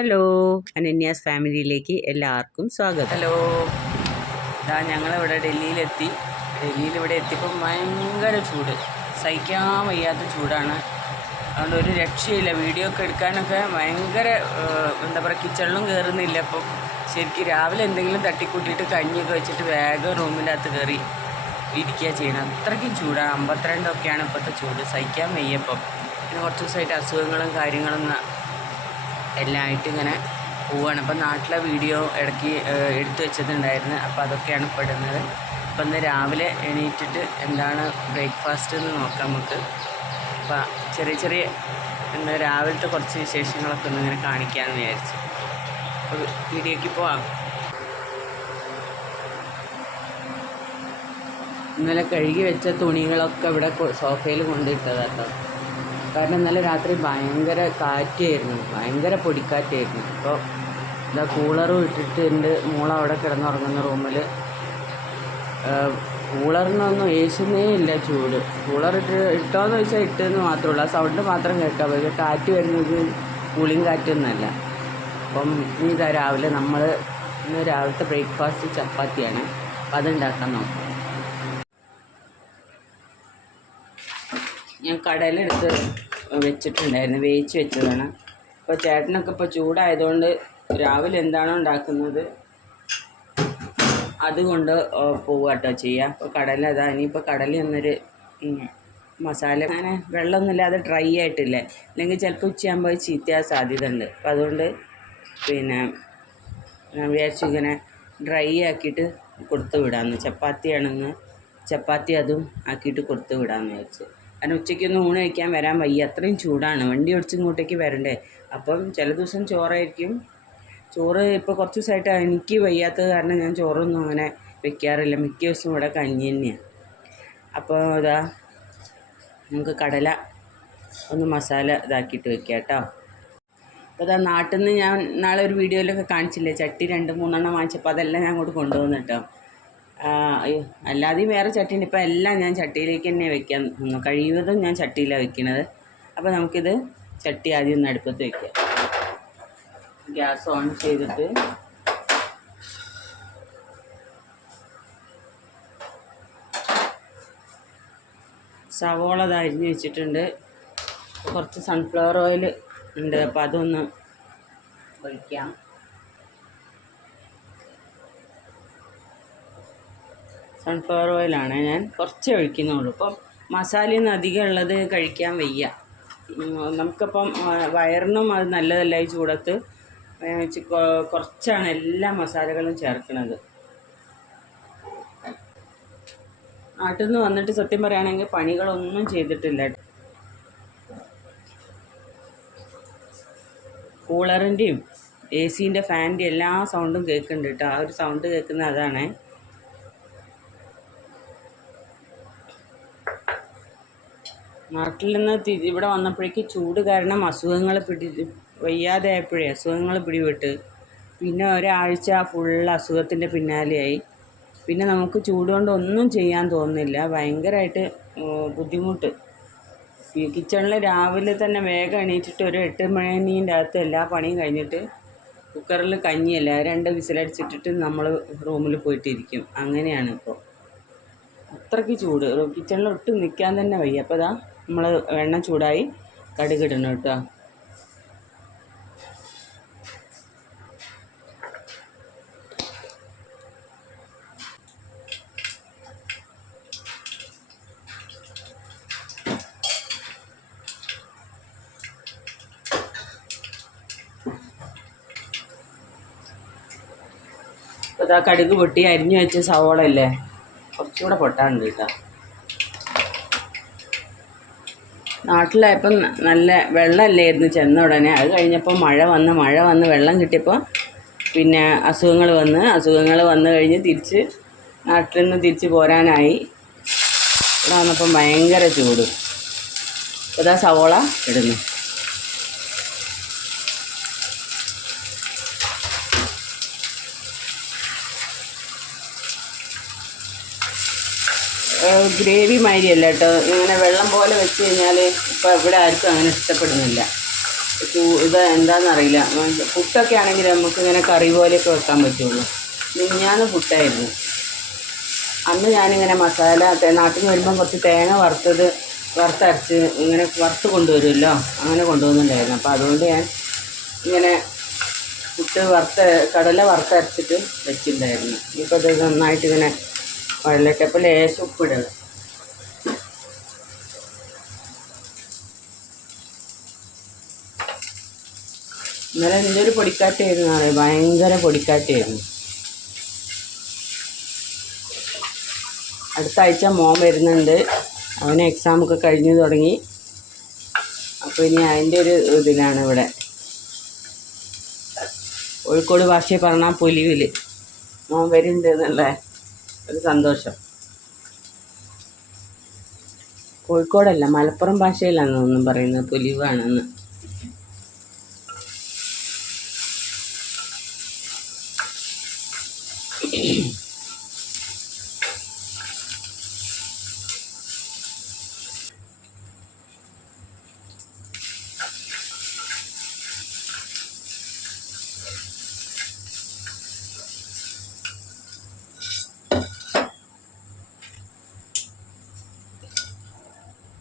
Hello, അനന്യാസ് ഫാമിലിയിലേക്ക് എല്ലാവർക്കും സ്വാഗതം. Hello, ഞങ്ങളിവിടെ ഡൽഹിയിൽ ഇവിടെ എത്തിയപ്പോൾ ഭയങ്കര ചൂട്, സഹിക്കാൻ വയ്യാത്ത ചൂടാണ്. അതുകൊണ്ട് ഒരു രക്ഷയില്ല. വീഡിയോ ഒക്കെ എടുക്കാനൊക്കെ ഭയങ്കര എന്താ പറയുക, കിച്ചണിലും കയറുന്നില്ല. അപ്പം ശരിക്കും രാവിലെ എന്തെങ്കിലും തട്ടിക്കൂട്ടിയിട്ട് കഞ്ഞിയൊക്കെ വെച്ചിട്ട് വേഗം റൂമിൻ്റെ അകത്ത് കയറി ഇരിക്കുക ചെയ്യണം. അത്രയ്ക്കും ചൂടാണ്. 52 ഇപ്പോഴത്തെ ചൂട്, സഹിക്കാൻ വയ്യപ്പം. പിന്നെ കുറച്ച് ദിവസമായിട്ട് അസുഖങ്ങളും കാര്യങ്ങളും എല്ലാം ആയിട്ട് ഇങ്ങനെ പോവുകയാണ്. അപ്പം നാട്ടിലെ വീഡിയോ ഇടയ്ക്ക് എടുത്തു വെച്ചതുണ്ടായിരുന്നു. അപ്പോൾ അതൊക്കെയാണ് ഇപ്പോൾ ഇടുന്നത്. അപ്പം ഇന്ന് രാവിലെ എണീറ്റിട്ട് എന്താണ് ബ്രേക്ക്ഫാസ്റ്റ് എന്ന് നോക്കാം നമുക്ക്. അപ്പം ചെറിയ എന്താ രാവിലത്തെ കുറച്ച് വിശേഷങ്ങളൊക്കെ ഒന്ന് ഇങ്ങനെ കാണിക്കാമെന്ന് വിചാരിച്ചു. അപ്പോൾ വീഡിയോയ്ക്ക് പോവാം. ഇന്നലെ കഴുകി വെച്ച തുണികളൊക്കെ ഇവിടെ സോഫയിൽ കൊണ്ടിട്ടതാട്ടോ. കാരണം ഇന്നലെ രാത്രി ഭയങ്കര കാറ്റായിരുന്നു, ഭയങ്കര പൊടിക്കാറ്റായിരുന്നു. അപ്പോൾ ഇതാ കൂളറും ഇട്ടിട്ടുണ്ട്. മോളവിടെ കിടന്നുറങ്ങുന്ന റൂമിൽ കൂളറിനൊന്നും ഏശുന്നേ ഇല്ല ചൂട്. കൂളർ ഇട്ടോയെന്ന് ചോദിച്ചാൽ ഇട്ടെന്ന് മാത്രമേ ഉള്ളൂ. ആ സൗണ്ട് മാത്രം കേൾക്കാൻ പറ്റും. കാറ്റ് വരുന്നത് കൂളിങ് കാറ്റൊന്നുമല്ല. അപ്പം ഇതാ രാവിലെ ഇന്ന് രാവിലത്തെ ബ്രേക്ക്ഫാസ്റ്റ് ചപ്പാത്തിയാണ്. അപ്പം അതുണ്ടാക്കാൻ നോക്കാം. ഞാൻ കടലെടുത്ത് വെച്ചിട്ടുണ്ടായിരുന്നു, വേവിച്ച് വെച്ചതാണ്. അപ്പോൾ ചേട്ടനൊക്കെ ഇപ്പോൾ ചൂടായതുകൊണ്ട് രാവിലെ എന്താണോ ഉണ്ടാക്കുന്നത് അതുകൊണ്ട് പോവുകട്ടോ ചെയ്യുക. അപ്പോൾ കടല ഇനിയിപ്പോൾ കടലൊന്നൊരു മസാല അങ്ങനെ വെള്ളമൊന്നുമില്ലാതെ ഡ്രൈ ആയിട്ടില്ലേ, അല്ലെങ്കിൽ ചിലപ്പോൾ ഉച്ചയാകുമ്പോൾ ചീത്തയാൻ സാധ്യത ഉണ്ട്. അപ്പോൾ അതുകൊണ്ട് പിന്നെ ഞാൻ വിചാരിച്ചു ഇങ്ങനെ ഡ്രൈ ആക്കിയിട്ട് കൊടുത്തു വിടാമെന്ന്. ചപ്പാത്തി അതും ആക്കിയിട്ട് കൊടുത്തു വിടാമെന്ന് വിചാരിച്ചു. കാരണം ഉച്ചയ്ക്കൊന്നും ഊണ് കഴിക്കാൻ വരാൻ വയ്യ, അത്രയും ചൂടാണ്. വണ്ടി ഓടിച്ച് ഇങ്ങോട്ടേക്ക് വരണ്ടേ. അപ്പം ചില ദിവസം ചോറായിരിക്കും. ചോറ് ഇപ്പോൾ കുറച്ച് ദിവസമായിട്ട് എനിക്ക് വയ്യാത്തത് കാരണം ഞാൻ ചോറൊന്നും അങ്ങനെ വെക്കാറില്ല. മിക്ക ദിവസവും ഇവിടെ കഞ്ഞി തന്നെയാണ്. അപ്പോൾ നമുക്ക് കടല ഒന്ന് മസാല ഇതാക്കിയിട്ട് വെക്കാം കേട്ടോ. അപ്പോൾ നാട്ടിൽ നിന്ന് ഞാൻ നാളെ ഒരു വീഡിയോയിലൊക്കെ കാണിച്ചില്ലേ, ചട്ടി 2-3 വാങ്ങിച്ചപ്പോൾ അതെല്ലാം ഞാൻ അങ്ങോട്ട് കൊണ്ടുവന്നു കേട്ടോ. അല്ലാതെയും വേറെ ചട്ടിയുണ്ട്. ഇപ്പോൾ എല്ലാം ഞാൻ ചട്ടിയിലേക്ക് തന്നെ വെക്കാൻ കഴിയുന്നതും ഞാൻ ചട്ടിയിലാണ് വെക്കുന്നത്. അപ്പോൾ നമുക്കിത് ചട്ടി ആദ്യം ഒന്ന് അടുപ്പത്ത് വയ്ക്കാം. ഗ്യാസ് ഓൺ ചെയ്തിട്ട് സവോള അരിഞ്ഞ് വെച്ചിട്ടുണ്ട്. കുറച്ച് സൺഫ്ലവർ ഓയിൽ ഉണ്ട്, അപ്പോൾ അതൊന്ന് ഒഴിക്കാം. സൺഫ്ലവർ ഓയിലാണ് ഞാൻ കുറച്ച് ഒഴിക്കുന്നുള്ളൂ. ഇപ്പം മസാലയൊന്നും അധികം ഉള്ളത് കഴിക്കാൻ വയ്യ. നമുക്കിപ്പം വയറിനും അത് നല്ലതല്ല. ഈ ചൂടത്ത് കുറച്ചാണ് എല്ലാ മസാലകളും ചേർക്കുന്നത്. നാട്ടിൽ നിന്ന് വന്നിട്ട് സത്യം പറയുകയാണെങ്കിൽ പണികളൊന്നും ചെയ്തിട്ടില്ല. കൂളറിൻ്റെയും AC-ൻ്റെ ഫാനിൻ്റെയും എല്ലാ സൗണ്ടും കേൾക്കുന്നുണ്ട് കേട്ടോ. ആ ഒരു സൗണ്ട് കേൾക്കുന്നത് അതാണ്. നാട്ടിൽ നിന്ന് ഇവിടെ വന്നപ്പോഴേക്ക് ചൂട് കാരണം വയ്യാതെ അസുഖങ്ങൾ പിടിപെട്ട് പിന്നെ ഒരാഴ്ച ഫുൾ അസുഖത്തിൻ്റെ പിന്നാലെയായി. പിന്നെ നമുക്ക് ചൂട് കൊണ്ട് ഒന്നും ചെയ്യാൻ തോന്നുന്നില്ല, ഭയങ്കരമായിട്ട് ബുദ്ധിമുട്ട്. കിച്ചണിൽ രാവിലെ തന്നെ വേഗം എണീറ്റിട്ട് ഒരു 8 മണീൻ്റെ അകത്ത് എല്ലാ പണിയും കഴിഞ്ഞിട്ട് കുക്കറിൽ കഞ്ഞിയല്ല 2 വിസിലടിച്ചിട്ടിട്ട് നമ്മൾ റൂമിൽ പോയിട്ടിരിക്കും. അങ്ങനെയാണ് ഇപ്പോൾ. അത്രയ്ക്ക് ചൂട്, കിച്ചണിൽ ഒട്ടും നിൽക്കാൻ തന്നെ വയ്യ. അപ്പോൾ നമ്മൾ എണ്ണ ചൂടായി കടുകിടണം കേട്ടോ. അപ്പോൾ കടുക് പൊട്ടി അരിഞ്ഞു വെച്ച സവോള ഇല്ലേ, കുറച്ചുകൂടെ പൊട്ടാനുണ്ട് കേട്ടോ. നാട്ടിലായപ്പം നല്ല വെള്ളമല്ലായിരുന്നു ചെന്ന ഉടനെ. അത് കഴിഞ്ഞപ്പോൾ മഴ വന്ന് വെള്ളം കിട്ടിയപ്പോൾ പിന്നെ അസുഖങ്ങൾ വന്ന് കഴിഞ്ഞ് നാട്ടിൽ നിന്ന് തിരിച്ച് പോരാനായി. ഇവിടെ വന്നപ്പം ഭയങ്കര ചൂട്. അപ്പോൾ സവോള ഇടുന്നു. ഗ്രേവി മാതിരിയല്ല കേട്ടോ, ഇങ്ങനെ വെള്ളം പോലെ വെച്ച് കഴിഞ്ഞാൽ ഇപ്പോൾ ഇവിടെ ആർക്കും അങ്ങനെ ഇഷ്ടപ്പെടുന്നില്ല. ഇത് എന്താണെന്നറിയില്ല. പുട്ടൊക്കെ ആണെങ്കിൽ നമുക്കിങ്ങനെ കറി പോലെയൊക്കെ വെക്കാൻ പറ്റുള്ളൂ. മിനിഞ്ഞാന്ന് പുട്ടായിരുന്നു. അന്ന് ഞാനിങ്ങനെ മസാല നാട്ടിൽ നിന്ന് വരുമ്പം കുറച്ച് തേങ്ങ വറുത്തരച്ച് ഇങ്ങനെ വറുത്ത് കൊണ്ടുവരുമല്ലോ, അങ്ങനെ കൊണ്ടുവന്നിട്ടുണ്ടായിരുന്നു. അപ്പോൾ അതുകൊണ്ട് ഞാൻ ഇങ്ങനെ പുട്ട് കടല വറുത്തരച്ചിട്ട് വെച്ചിട്ടുണ്ടായിരുന്നു. ഇപ്പോൾ ഇത് നന്നായിട്ട് ഇങ്ങനെ വെള്ളട്ടെ. അപ്പോൾ ലേശം ഉപ്പിടുക. ഇന്നലെ എൻ്റെ ഒരു പൊടിക്കാറ്റായിരുന്നു, അറിയാം, ഭയങ്കര പൊടിക്കാറ്റായിരുന്നു. അടുത്ത ആഴ്ച മോൻ വരുന്നുണ്ട്. അവന് എക്സാമൊക്കെ കഴിഞ്ഞ് തുടങ്ങി. അപ്പോൾ ഇനി അതിൻ്റെ ഒരു ഇതിലാണ് ഇവിടെ. കോഴിക്കോട് ഭാഷയിൽ പറഞ്ഞാൽ പൊലിവിൽ മോൻ വരുന്നുണ്ട് എന്നുള്ള ഒരു സന്തോഷം. കോഴിക്കോടല്ല, മലപ്പുറം ഭാഷയിലാണ് ഒന്നും പറയുന്നത്, പൊലിവാണെന്ന്.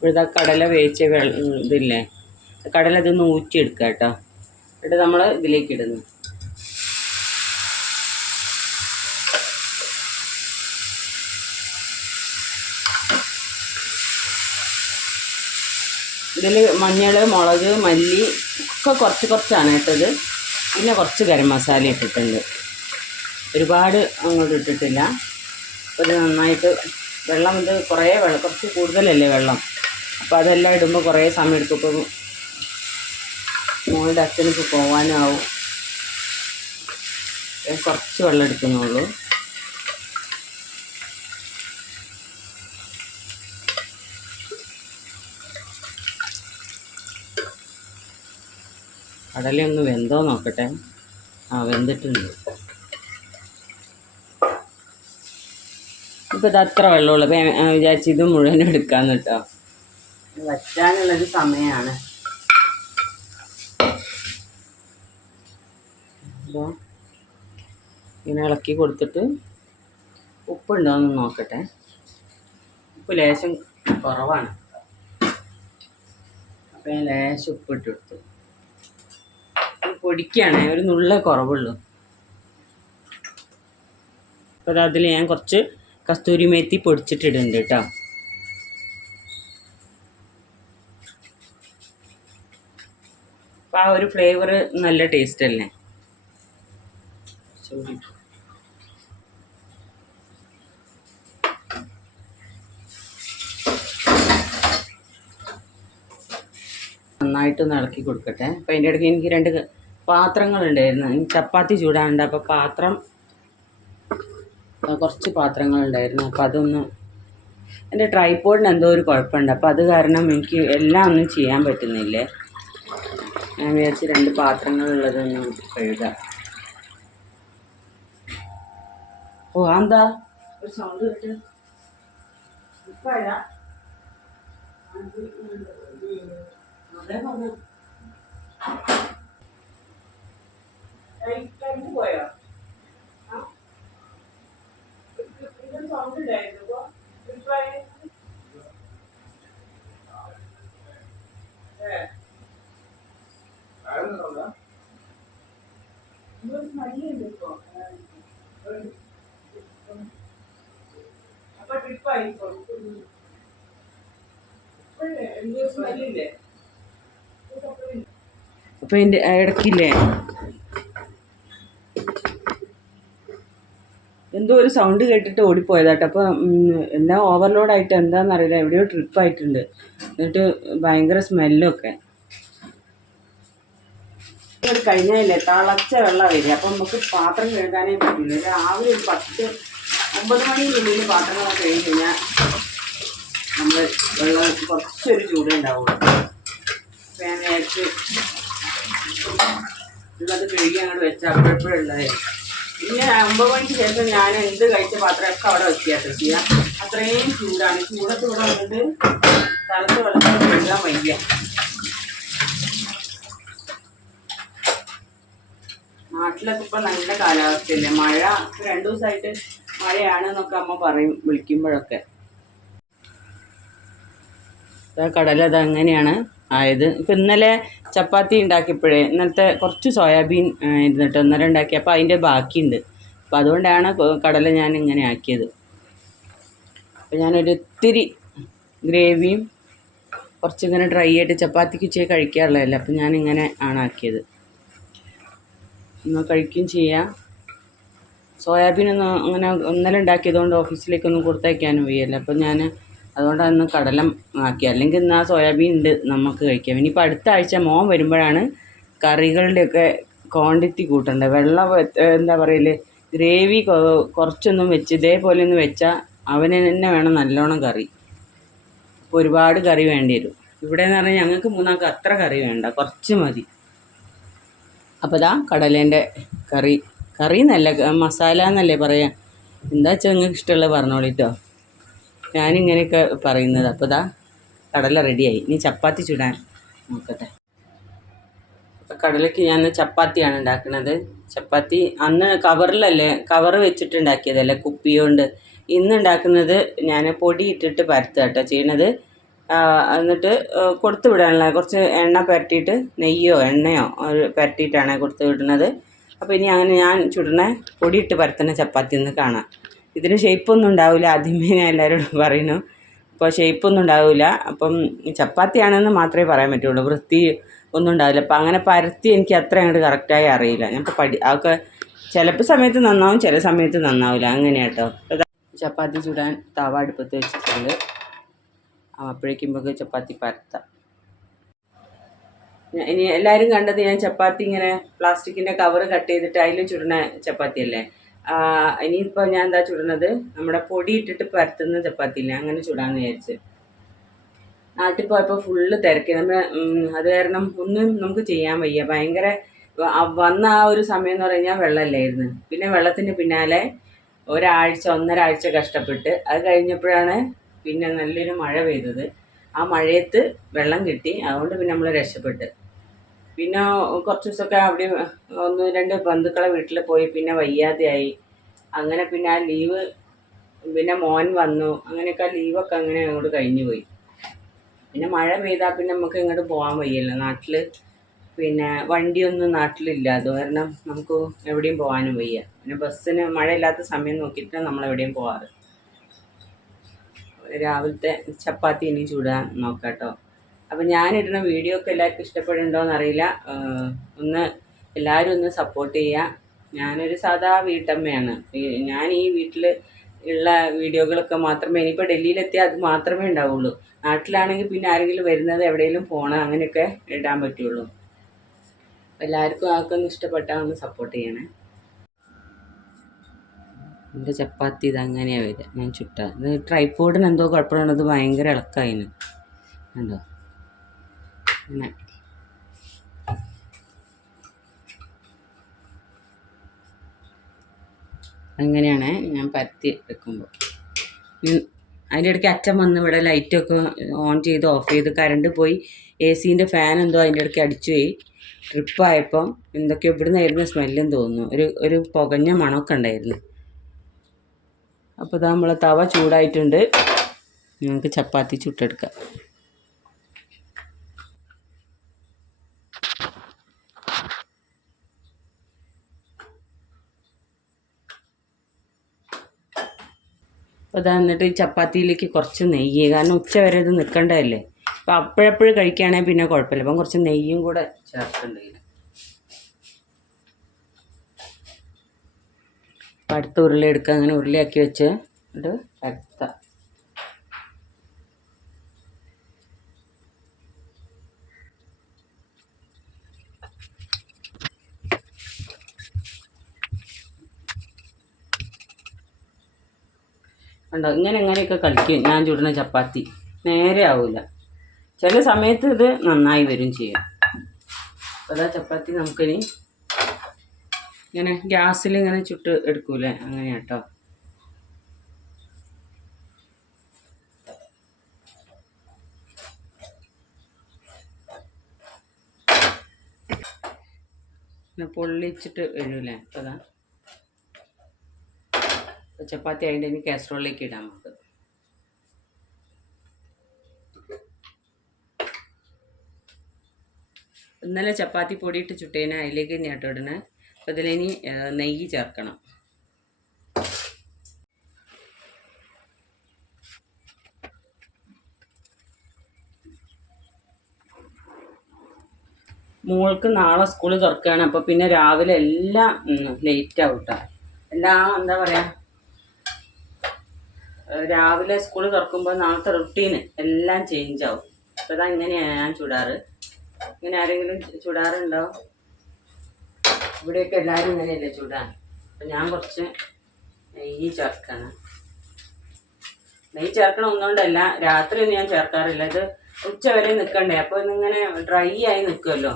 ഇപ്പോഴത്തെ കടല വേവിച്ച ഇതില്ലേ, കടല ഇതൊന്ന് ഊറ്റിയെടുക്കുക കേട്ടോ. എന്നിട്ട് നമ്മൾ ഇതിലേക്ക് ഇടുന്നു. ഇതിൽ മഞ്ഞൾ, മുളക്, മല്ലി ഒക്കെ കുറച്ചാണ് ഇട്ടത്. പിന്നെ കുറച്ച് ഗരം മസാല ഇട്ടിട്ടുണ്ട്. ഒരുപാട് അങ്ങോട്ട് ഇട്ടിട്ടില്ല. അപ്പോൾ ഇത് നന്നായിട്ട് വെള്ളം, ഇത് കുറച്ച് കൂടുതലല്ലേ വെള്ളം. അപ്പോൾ അതെല്ലാം ഇടുമ്പോൾ കുറേ സമയം എടുക്കും. ഇപ്പോൾ മോളുടെ അച്ഛനിപ്പോൾ പോകാനാവും. കുറച്ച് വെള്ളം എടുക്കുന്നുള്ളൂ. കടലയൊന്ന് വെന്തോ നോക്കട്ടെ. വെന്തിട്ടുണ്ട്. ഇപ്പോൾ ഇത് അത്ര വെള്ളമുള്ളൂ. അപ്പോൾ ഞാൻ വിചാരിച്ചു ഇത് മുഴുവൻ എടുക്കാമെന്ന് കേട്ടോ. വറ്റാനുള്ളൊരു സമയമാണ്. അപ്പോൾ ഇങ്ങനെ ഇളക്കി കൊടുത്തിട്ട് ഉപ്പുണ്ടോയെന്ന് നോക്കട്ടെ. ഉപ്പ് ലേശം കുറവാണ്. അപ്പോൾ ഞാൻ ലേശം ഉപ്പിട്ട് കൊടുത്തു. പൊടിക്കുകയാണ്, ഒരു നുള്ള കുറവുള്ളൂ. അപ്പോൾ അതിൽ ഞാൻ കുറച്ച് കസ്തൂരി മേത്തി പൊടിച്ചിട്ടിടുന്നുണ്ട് കേട്ടോ. അപ്പോൾ ആ ഒരു ഫ്ലേവർ നല്ല ടേസ്റ്റ് അല്ലേ. നന്നായിട്ടൊന്ന് ഇളക്കി കൊടുക്കട്ടെ. അപ്പോൾ അതിൻ്റെ ഇടയ്ക്ക് എനിക്ക് 2 പാത്രങ്ങളുണ്ടായിരുന്നു. ചപ്പാത്തി ചൂടാനുണ്ട്. അപ്പോൾ കുറച്ച് പാത്രങ്ങളുണ്ടായിരുന്നു. അപ്പോൾ അതൊന്ന്, എൻ്റെ ട്രൈപോഡിന് എന്തോ ഒരു കുഴപ്പമുണ്ട്. അപ്പോൾ അത് കാരണം എനിക്ക് എല്ലാം ഒന്നും ചെയ്യാൻ പറ്റുന്നില്ലേ. ഞാൻ വിചാരിച്ച് 2 പാത്രങ്ങളുള്ളതൊന്ന് കഴുകാം. എന്താ ഒരു സൗണ്ട് കേട്ട് പോയോ? സൗണ്ട് ഉണ്ടായിരുന്നു. അപ്പൊ ട്രിപ്പായി അപ്പൊ ഇതിന്റെ ഇടയ്ക്കില്ലേ എന്തോ ഒരു സൗണ്ട് കേട്ടിട്ട് ഓടിപ്പോയതാട്ടോ. അപ്പോൾ എല്ലാം ഓവർലോഡായിട്ട് എന്താണെന്നറിയില്ല, എവിടെയോ ട്രിപ്പായിട്ടുണ്ട്. എന്നിട്ട് ഭയങ്കര സ്മെല്ലൊക്കെ. കഴിഞ്ഞാലേ തിളച്ച വെള്ളം വരിക. അപ്പം നമുക്ക് പാത്രം കഴുകാനേ പറ്റില്ല. രാവിലെ ഒരു 10-9 മണിക്കുള്ളിൽ പാത്രങ്ങളൊക്കെ കഴുകി കഴിഞ്ഞാൽ നമ്മൾ വെള്ളം കുറച്ചൊരു ചൂടേ ഉണ്ടാവുള്ളൂ. അപ്പം ഞാൻ നേരത്തെ ഉള്ളത് കഴുകി അങ്ങോട്ട് വെച്ചാൽ അപ്പോഴെപ്പോഴുള്ളത്. പിന്നെ 9 മണിക്ക് ശേഷം ഞാൻ എന്ത് കഴിച്ച പാത്രമൊക്കെ അവിടെ വെക്കുകയാണ് ചെയ്യാം. അത്രയും ചൂടാണ്. ചൂടത്ത് ഇവിടെ വന്നിട്ട് തലത്ത് വെള്ളത്തിൽ കഴുകാൻ വയ്യ. നാട്ടിലൊക്കെ ഇപ്പം നല്ല കാലാവസ്ഥയല്ലേ, മഴ 2 ദിവസമായിട്ട് മഴയാണെന്നൊക്കെ അമ്മ പറയും വിളിക്കുമ്പോഴൊക്കെ. കടല അത് അങ്ങനെയാണ് ആയത്. ഇപ്പം ഇന്നലെ ചപ്പാത്തി ഉണ്ടാക്കിയപ്പോഴേ ഇന്നലത്തെ കുറച്ച് സോയാബീൻ ഇരുന്നിട്ട് ഇന്നലെ ഉണ്ടാക്കിയപ്പോൾ അതിൻ്റെ ബാക്കിയുണ്ട്. അപ്പം അതുകൊണ്ടാണ് കടല ഞാൻ ഇങ്ങനെ ആക്കിയത്. അപ്പം ഞാനൊരു ഇത്തിരി ഗ്രേവിയും കുറച്ചിങ്ങനെ ഡ്രൈ ആയിട്ട് ചപ്പാത്തിക്ക് ഉച്ചയ്ക്ക് കഴിക്കാറുള്ളതല്ല, അപ്പം ഞാനിങ്ങനെ ആണ് ആക്കിയത്. ഒന്ന് കഴിക്കുകയും ചെയ്യാം. സോയാബീനൊന്നും അങ്ങനെ ഇന്നലെ ഉണ്ടാക്കിയതുകൊണ്ട് ഓഫീസിലേക്കൊന്നും കൊടുത്തയക്കാനും വയ്യല്ല. അപ്പം ഞാൻ അതുകൊണ്ടാണ് കടല ആക്കി. അല്ലെങ്കിൽ ഇന്ന് ആ സോയാബീൻ ഉണ്ട് നമുക്ക് കഴിക്കാം. ഇനിയിപ്പോൾ അടുത്ത ആഴ്ച മോൻ വരുമ്പോഴാണ് കറികളുടെയൊക്കെ ക്വാണ്ടിറ്റി കൂട്ടേണ്ടത്. വെള്ളം എന്താ പറയല്, ഗ്രേവി കുറച്ചൊന്നും വെച്ച് ഇതേപോലെ ഒന്ന് വെച്ചാൽ അവന് തന്നെ വേണം നല്ലോണം കറി. അപ്പോൾ ഒരുപാട് കറി വേണ്ടി വരും. ഇവിടെ എന്ന് പറഞ്ഞാൽ ഞങ്ങൾക്ക് 3 ആൾക്ക് അത്ര കറി വേണ്ട, കുറച്ച് മതി. അപ്പോൾ ഇതാ കടലേൻ്റെ കറി എന്നല്ല, മസാല എന്നല്ലേ പറയാം. എന്താ വെച്ചാൽ നിങ്ങൾക്ക് ഇഷ്ടമുള്ളത് പറഞ്ഞോളിട്ടോ. ഞാനിങ്ങനെയൊക്കെ പറയുന്നത്. അപ്പോൾ ഇതാ കടല റെഡിയായി. ഇനി ചപ്പാത്തി ചുടാൻ നോക്കട്ടെ. അപ്പോൾ കടലയ്ക്ക് ഞാൻ ചപ്പാത്തിയാണ് ഉണ്ടാക്കുന്നത്. ചപ്പാത്തി അന്ന് കവർ വെച്ചിട്ട് ഉണ്ടാക്കിയതല്ലേ, കുപ്പി കൊണ്ട്. ഇന്ന് ഉണ്ടാക്കുന്നത് ഞാൻ പൊടി ഇട്ടിട്ട് പരത്തുക കേട്ടോ ചെയ്യണത്. എന്നിട്ട് കൊടുത്തു വിടാനുള്ള കുറച്ച് എണ്ണ പുരട്ടിയിട്ട് നെയ്യോ എണ്ണയോ പുരട്ടിയിട്ടാണ് കൊടുത്തു വിടുന്നത്. അപ്പോൾ ഇനി അങ്ങനെ ഞാൻ ചുടണ പൊടിയിട്ട് പരത്തുന്ന ചപ്പാത്തി ഒന്ന് കാണാം. ഇതിന് ഷേപ്പൊന്നും ഉണ്ടാവില്ല, ആദ്യമേ ഞാൻ എല്ലാവരോടും പറയുന്നു. അപ്പോൾ ഷേപ്പൊന്നും ഉണ്ടാവില്ല. അപ്പം ചപ്പാത്തിയാണെന്ന് മാത്രമേ പറയാൻ പറ്റുള്ളൂ, വൃത്തി ഒന്നും ഉണ്ടാവില്ല. അപ്പം അങ്ങനെ പരത്തി എനിക്ക് അത്ര അങ്ങോട്ട് കറക്റ്റായി അറിയില്ല. ഞാൻ ഇപ്പോൾ അതൊക്കെ ചിലപ്പോൾ സമയത്ത് നന്നാവും, ചില സമയത്ത് നന്നാവില്ല, അങ്ങനെ കേട്ടോ. ചപ്പാത്തി ചുടാൻ തവ അടുപ്പത്ത് വെച്ചിട്ടുണ്ട്. അപ്പോഴേക്കും നമുക്ക് ചപ്പാത്തി പരത്താം. ഇനി എല്ലാവരും കണ്ടത് ഞാൻ ചപ്പാത്തി ഇങ്ങനെ പ്ലാസ്റ്റിക്കിൻ്റെ കവർ കട്ട് ചെയ്തിട്ട് അതിൽ ചുടുന്ന ചപ്പാത്തി അല്ലേ. ഇനിയിപ്പോൾ ഞാൻ എന്താ ചുടുന്നത്, നമ്മുടെ പൊടി ഇട്ടിട്ട് പരത്തുന്ന ചപ്പാത്തി ഇല്ലേ, അങ്ങനെ ചുടാമെന്ന് വിചാരിച്ച്. നാട്ടിൽ പോയപ്പോൾ ഫുള്ള് തിരക്കി. അത് കാരണം ഒന്നും നമുക്ക് ചെയ്യാൻ വയ്യ. ഭയങ്കര വന്ന ആ ഒരു സമയം എന്ന് പറഞ്ഞാൽ വെള്ളമല്ലായിരുന്നു. പിന്നെ വെള്ളത്തിന് പിന്നാലെ ഒന്നര ആഴ്ച കഷ്ടപ്പെട്ട് അത് കഴിഞ്ഞപ്പോഴാണ് പിന്നെ നല്ലൊരു മഴ പെയ്തത്. ആ മഴയത്ത് വെള്ളം കിട്ടി, അതുകൊണ്ട് പിന്നെ നമ്മൾ രക്ഷപ്പെട്ട്. പിന്നെ കുറച്ച് ദിവസമൊക്കെ അവിടെ 1-2 ബന്ധുക്കളെ വീട്ടിൽ പോയി, പിന്നെ വയ്യാതെയായി. അങ്ങനെ പിന്നെ ആ ലീവ്, പിന്നെ മോൻ വന്നു, അങ്ങനെയൊക്കെ ആ ലീവൊക്കെ അങ്ങനെ അങ്ങോട്ട് കഴിഞ്ഞു പോയി. പിന്നെ മഴ പെയ്താൽ പിന്നെ നമുക്ക് ഇങ്ങോട്ട് പോകാൻ വയ്യല്ലോ നാട്ടിൽ. പിന്നെ വണ്ടിയൊന്നും നാട്ടിലില്ല, അത് കാരണം നമുക്ക് എവിടെയും പോകാനും വയ്യ. പിന്നെ ബസ്സിന് മഴയില്ലാത്ത സമയം നോക്കിയിട്ട് നമ്മൾ എവിടെയും പോകാറ്. രാവിലത്തെ ചപ്പാത്തി ഇനി ചൂടാൻ നോക്കാം കേട്ടോ. അപ്പം ഞാനിടുന്ന വീഡിയോ ഒക്കെ എല്ലാവർക്കും ഇഷ്ടപ്പെടുന്നുണ്ടോയെന്ന് അറിയില്ല. എല്ലാവരും ഒന്ന് സപ്പോർട്ട് ചെയ്യുക. ഞാനൊരു സാധാ വീട്ടമ്മയാണ്. ഞാൻ ഈ വീട്ടിൽ ഉള്ള വീഡിയോകളൊക്കെ മാത്രമേ, ഇനിയിപ്പോൾ ഡൽഹിയിലെത്തിയാൽ അത് മാത്രമേ ഉണ്ടാവുള്ളൂ. നാട്ടിലാണെങ്കിൽ പിന്നെ ആരെങ്കിലും വരുന്നത് എവിടെയെങ്കിലും പോകണം അങ്ങനെയൊക്കെ ഇടാൻ പറ്റുള്ളൂ. എല്ലാവർക്കും ആർക്കൊന്ന് ഇഷ്ടപ്പെട്ടാൽ ഒന്ന് സപ്പോർട്ട് ചെയ്യണേ. എൻ്റെ ചപ്പാത്തി ഇതങ്ങനെയാണ് വരിക. ഞാൻ ഇത് ട്രൈപോഡിന് എന്തോ കുഴപ്പമുള്ളത്, ഭയങ്കര ഇളക്കായിന് കണ്ടോ. അങ്ങനെ അങ്ങനെയാണ് ഞാൻ പരത്തി വെക്കുമ്പോൾ. അതിൻ്റെ ഇടയ്ക്ക് അച്ഛൻ വന്ന് ഇവിടെ ലൈറ്റൊക്കെ ഓൺ ചെയ്ത് ഓഫ് ചെയ്ത്, കറണ്ട് പോയി. AC-ൻ്റെ ഫാൻ എന്തോ അതിൻ്റെ ഇടയ്ക്ക് അടിച്ചു പോയി. ട്രിപ്പായപ്പം എന്തൊക്കെയോ ഇവിടെ നിന്നായിരുന്നു സ്മെല്ലെന്ന് തോന്നുന്നു. ഒരു പുകഞ്ഞ മണമൊക്കെ ഉണ്ടായിരുന്നു. അപ്പോൾ ഇതാ നമ്മളെ തവ ചൂടായിട്ടുണ്ട്. നമുക്ക് ചപ്പാത്തി ചുട്ടെടുക്കാം. അപ്പോൾ ഇതാ എന്നിട്ട് ഈ ചപ്പാത്തിയിലേക്ക് കുറച്ച് നെയ്യ്, കാരണം ഉച്ച വരെ ഇത് നിൽക്കേണ്ടതല്ലേ. അപ്പോൾ അപ്പോഴപ്പോഴും കഴിക്കുകയാണെങ്കിൽ പിന്നെ കുഴപ്പമില്ല. അപ്പം കുറച്ച് നെയ്യും കൂടെ ചേർക്കുന്നുണ്ട്. അപ്പം അടുത്ത ഉരുളി എടുക്കുക, അങ്ങനെ ഉരുളിയാക്കി വെച്ച് എന്നിട്ട് പരത്താം. കണ്ടോ, ഇങ്ങനെയൊക്കെ കളിക്കും ഞാൻ ചുടുന്ന ചപ്പാത്തി. നേരെ ആവില്ല, ചില സമയത്ത് ഇത് നന്നായി വരും ചെയ്യും. അപ്പോൾ അതാ ചപ്പാത്തി നമുക്കിനി ഇങ്ങനെ ഗ്യാസിൽ ഇങ്ങനെ ചുട്ട് എടുക്കൂലേ, അങ്ങനെ കേട്ടോ. പിന്നെ പൊള്ളിച്ചിട്ട് വരൂലേ. അപ്പോൾ അതാ ചപ്പാത്തി അതിൻ്റെ ഇനി കാസറോളിലേക്ക് ഇടാം നമുക്ക്. ഇന്നലെ ചപ്പാത്തി പൊടിയിട്ട് ചുട്ടേനെ അതിലേക്ക് തന്നെ ആട്ടോ ഇടണേ. അപ്പോൾ ഇതിലിനി നെയ്യ് ചേർക്കണം. മോൾക്ക് നാളെ സ്കൂൾ തുറക്കുകയാണ്. അപ്പോൾ പിന്നെ രാവിലെ എല്ലാം ലേറ്റ് ആവട്ടെ. എല്ലാം എന്താ പറയുക, രാവിലെ സ്കൂൾ തുറക്കുമ്പോൾ നാളത്തെ റുട്ടീന് എല്ലാം ചേഞ്ച് ആവും. അപ്പോൾ ഇതാ ഇങ്ങനെയാണ് ഞാൻ ചുടാറ്. ഇങ്ങനെ ആരെങ്കിലും ചുടാറുണ്ടോ? ഇവിടെയൊക്കെ എല്ലാവരും ഇങ്ങനെയല്ലേ ചുടാൻ. അപ്പം ഞാൻ കുറച്ച് നെയ്യ് ചേർക്കണം. നെയ്യ് ചേർക്കണം ഒന്നുകൊണ്ടല്ല, രാത്രി ഒന്നും ഞാൻ ചേർക്കാറില്ല. ഇത് ഉച്ച വരെ നിൽക്കണ്ടേ, അപ്പോൾ ഇന്നിങ്ങനെ ഡ്രൈ ആയി നിൽക്കുമല്ലോ.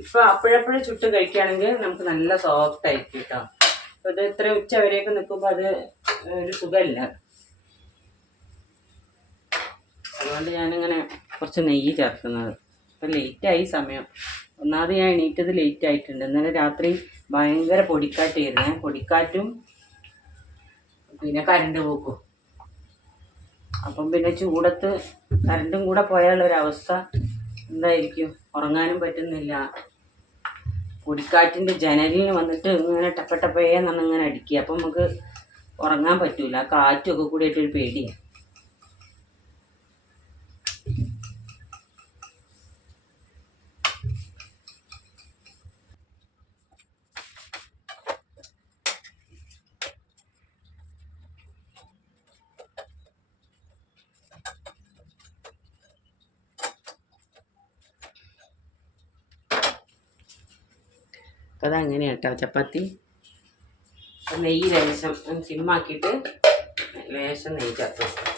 ഇപ്പോൾ അപ്പോഴപ്പോഴും ചുട്ട് കഴിക്കുകയാണെങ്കിൽ നമുക്ക് നല്ല സോഫ്റ്റ് ആയിരിക്കും കേട്ടോ. അപ്പോൾ ഇത് ഇത്രയും ഉച്ച വരെയൊക്കെ നിൽക്കുമ്പോൾ അത് ഒരു സുഖമില്ല. അതുകൊണ്ട് ഞാനിങ്ങനെ കുറച്ച് നെയ്യ് ചേർക്കുന്നത്. ഇപ്പം ലേറ്റായി സമയം. ഒന്നാമത് ഞാൻ എണീറ്റത് ലേറ്റ് ആയിട്ടുണ്ട്. ഇന്നലെ രാത്രി ഭയങ്കര പൊടിക്കാറ്റായിരുന്നേ. പൊടിക്കാറ്റും പിന്നെ കറണ്ട് പോക്കും. അപ്പം പിന്നെ ചൂടത്ത് കറണ്ടും കൂടെ പോയാലുള്ളൊരവസ്ഥ എന്തായിരിക്കും? ഉറങ്ങാനും പറ്റുന്നില്ല. പൊടിക്കാറ്റിൻ്റെ ജനലിന് വന്നിട്ട് ഇങ്ങനെ ടപ്പേന്ന് ഇങ്ങനെ അടിക്കുക. അപ്പം നമുക്ക് ഉറങ്ങാൻ പറ്റൂല. കാറ്റൊക്കെ കൂടിയിട്ടൊരു പേടിയാണ്. അപ്പോൾ അതങ്ങനെയാണ് കേട്ടോ ചപ്പാത്തി. നെയ്യ് ലേശം സിമ്മാക്കിയിട്ട് ലേശം നെയ്യ് ചേർത്ത് വെക്കാം.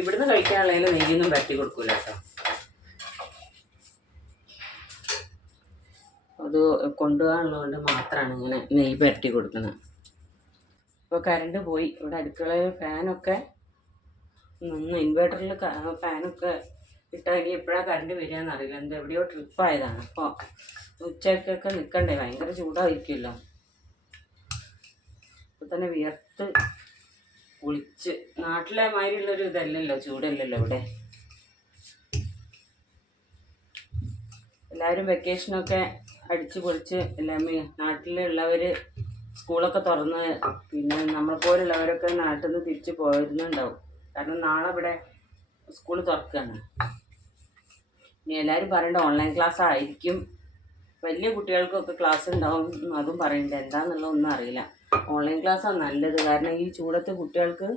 ഇവിടുന്ന് കഴിക്കാനുള്ളതിൽ നെയ്യൊന്നും പരട്ടി കൊടുക്കൂല കേട്ടോ. അത് കൊണ്ടുപോകാനുള്ളതുകൊണ്ട് മാത്രമാണ് ഇങ്ങനെ നെയ്യ് പരട്ടി കൊടുക്കുന്നത്. ഇപ്പോൾ കറണ്ട് പോയി. ഇവിടെ അടുക്കളയിൽ ഫാനൊക്കെ നിന്ന് ഇൻവേർട്ടറിൽ ഫാനൊക്കെ ഇട്ടാൽ എപ്പോഴാണ് കറണ്ട് വരികയെന്ന് അറിയില്ല. എന്താ എവിടെയോ ട്രിപ്പായതാണ്. അപ്പോൾ ഉച്ചക്കൊക്കെ നിൽക്കണ്ടേ, ഭയങ്കര ചൂടായിരിക്കുമല്ലോ. അപ്പോൾ തന്നെ വിയർത്ത് കുളിച്ച്. നാട്ടിലെ മാതിരിയുള്ളൊരു ഇതല്ലല്ലോ, ചൂടല്ലല്ലോ ഇവിടെ. എല്ലാവരും വെക്കേഷനൊക്കെ അടിച്ചു പൊളിച്ച് എല്ലാം നാട്ടിലുള്ളവർ സ്കൂളൊക്കെ തുറന്ന് പിന്നെ നമ്മളെപ്പോലുള്ളവരൊക്കെ നാട്ടിൽ നിന്ന് തിരിച്ച് പോയിരുന്നുണ്ടാവും. കാരണം നാളെ ഇവിടെ സ്കൂൾ തുറക്കുകയാണ്. ഇനി എല്ലാവരും പറയേണ്ട ഓൺലൈൻ ക്ലാസ് ആയിരിക്കും. വലിയ കുട്ടികൾക്കൊക്കെ ക്ലാസ് ഉണ്ടാവും അതും പറയണ്ട. എന്താണെന്നുള്ളതൊന്നും അറിയില്ല. ഓൺലൈൻ ക്ലാസ്സാണ് നല്ലത്. കാരണം ഈ ചൂടത്ത് കുട്ടികൾക്ക്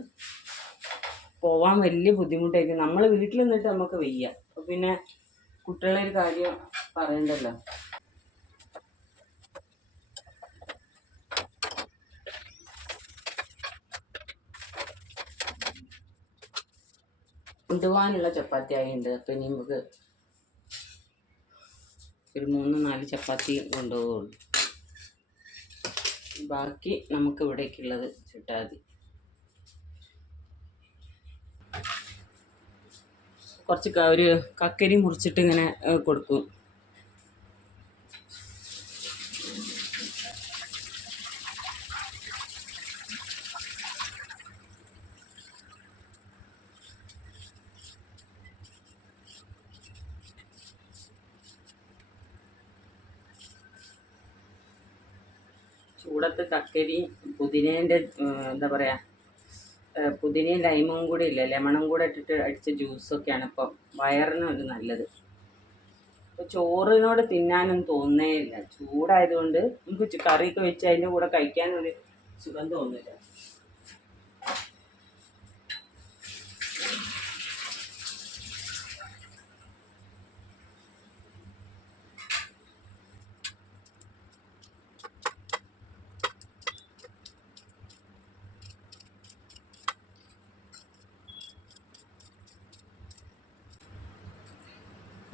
പോവാൻ വലിയ ബുദ്ധിമുട്ടായിരിക്കും. നമ്മൾ വീട്ടിൽ നിന്നിട്ട് നമുക്ക് വയ്യ. അപ്പോൾ പിന്നെ കുട്ടികളെ ഒരു കാര്യം പറയണ്ടല്ലോ. കൊണ്ടുപോകാനുള്ള ചപ്പാത്തി ആയിട്ടുണ്ട്. അപ്പം ഇനി നമുക്ക് ഒരു 3-4 ചപ്പാത്തി കൊണ്ടുപോകുള്ളൂ. ബാക്കി നമുക്ക് ഇവിടേക്കുള്ളത് ചുട്ടാൽ മതി. കുറച്ച് ഒരു കക്കരി മുറിച്ചിട്ട് ഇങ്ങനെ കൊടുക്കും. ചൂടത്ത് കക്കരി പുതിനേൻ്റെ എന്താ പറയുക, പുതിനയും ലൈമും കൂടി ഇല്ല, ലെമണും കൂടെ ഇട്ടിട്ട് അടിച്ച ജ്യൂസൊക്കെയാണ് ഇപ്പം വയറിന് ഒരു നല്ലത്. ഇപ്പോൾ ചോറിനോട് തിന്നാനൊന്നും തോന്നേ ഇല്ല. ചൂടായതുകൊണ്ട് നമുക്ക് കറിയൊക്കെ വെച്ച് അതിൻ്റെ കൂടെ കഴിക്കാനൊരു സുഖം തോന്നില്ല.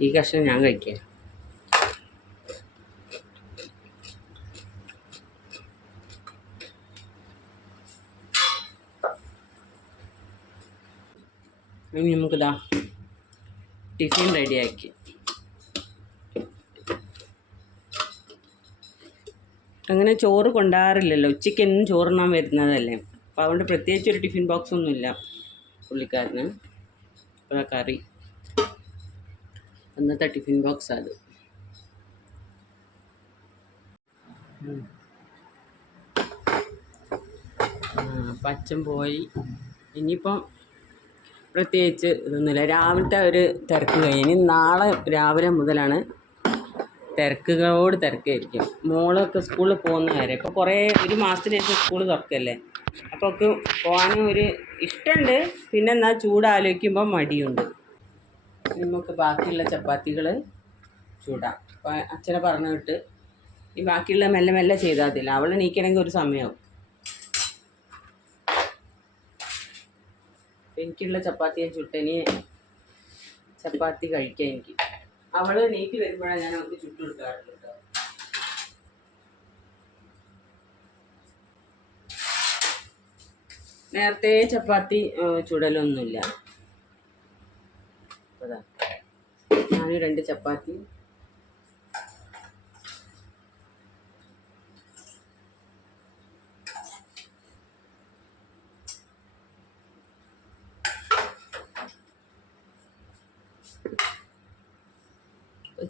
ഈ കഷ്ണം ഞാൻ കഴിക്കാം. ഇനി നമുക്കിതാ ടിഫിൻ റെഡിയാക്കി. അങ്ങനെ ചോറ് കൊണ്ടുപോകാറില്ലല്ലോ, ഉച്ചയ്ക്ക് എന്നും ചോറുണ്ണാൻ വരുന്നതല്ലേ. അപ്പോൾ അതുകൊണ്ട് പ്രത്യേകിച്ച് ഒരു ടിഫിൻ ബോക്സ് ഒന്നുമില്ല പുള്ളിക്കാരന്. അപ്പോൾ കറി അന്നത്തെ ടിഫിൻ ബോക്സ് അത്. അപ്പം അച്ഛൻ പോയി. ഇനിയിപ്പം പ്രത്യേകിച്ച് ഇതൊന്നുമില്ല. രാവിലത്തെ ഒരു തിരക്ക് കഴിഞ്ഞ് നാളെ രാവിലെ മുതലാണ് തിരക്കുകളോട് തിരക്കായിരിക്കും. മോളൊക്കെ സ്കൂളിൽ പോകുന്ന കാര്യം ഇപ്പോൾ ഒരു മാസത്തിന് ശേഷം സ്കൂൾ തുറക്കല്ലേ. അപ്പോൾ ഒക്കെ പോകാനും ഒരു ഇഷ്ടമുണ്ട്, പിന്നെ എന്നാൽ ചൂടാലോചിക്കുമ്പോൾ മടിയുണ്ട്. നമുക്ക് ബാക്കിയുള്ള ചപ്പാത്തികൾ ചൂടാം. അപ്പോൾ അച്ഛനെ പറഞ്ഞു വിട്ട് ഈ ബാക്കിയുള്ള മെല്ലെ മെല്ലെ ചെയ്താൽ മതില്ല. അവൾ എണീക്കണമെങ്കിൽ ഒരു സമയമാവും. എനിക്കുള്ള ചപ്പാത്തി ഞാൻ ചുട്ടനി ചപ്പാത്തി കഴിക്കാം. എനിക്ക് അവൾ എണീറ്റ് വരുമ്പോഴാണ് ഞാൻ അവൾക്ക് ചുട്ടു കൊടുക്കാറുള്ളൂ കേട്ടോ. നേരത്തെ ചപ്പാത്തി ചുടലൊന്നുമില്ല. അതാ ഞാൻ 2 ചപ്പാത്തി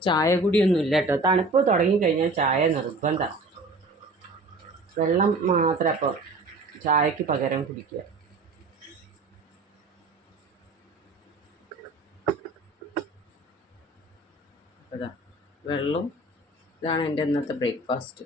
ചായ കുടിയൊന്നുമില്ല കേട്ടോ. തണുപ്പ് തുടങ്ങിക്കഴിഞ്ഞാൽ ചായ നിർബന്ധമാണ്. വെള്ളം മാത്രം അപ്പോൾ ചായക്ക് പകരം കുടിക്കുക. അതാ വെള്ളം. ഇതാണ് എൻ്റെ ഇന്നത്തെ ബ്രേക്ക്ഫാസ്റ്റ്.